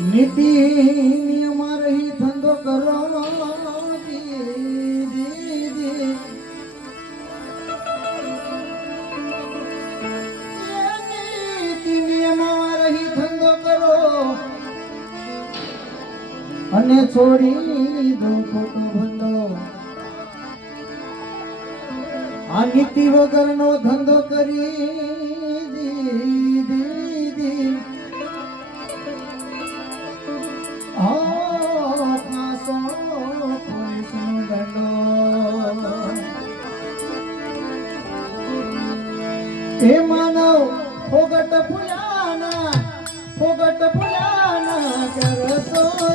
નીતિ નિયમ રહી ધંધો કરો નીતિ નિયમ રહી ધંધો કરો અને છોડી દો ખોટો ધંધો આ નીતિ વગરનો ધંધો કરી हे मानव फोगट फुलाना करतो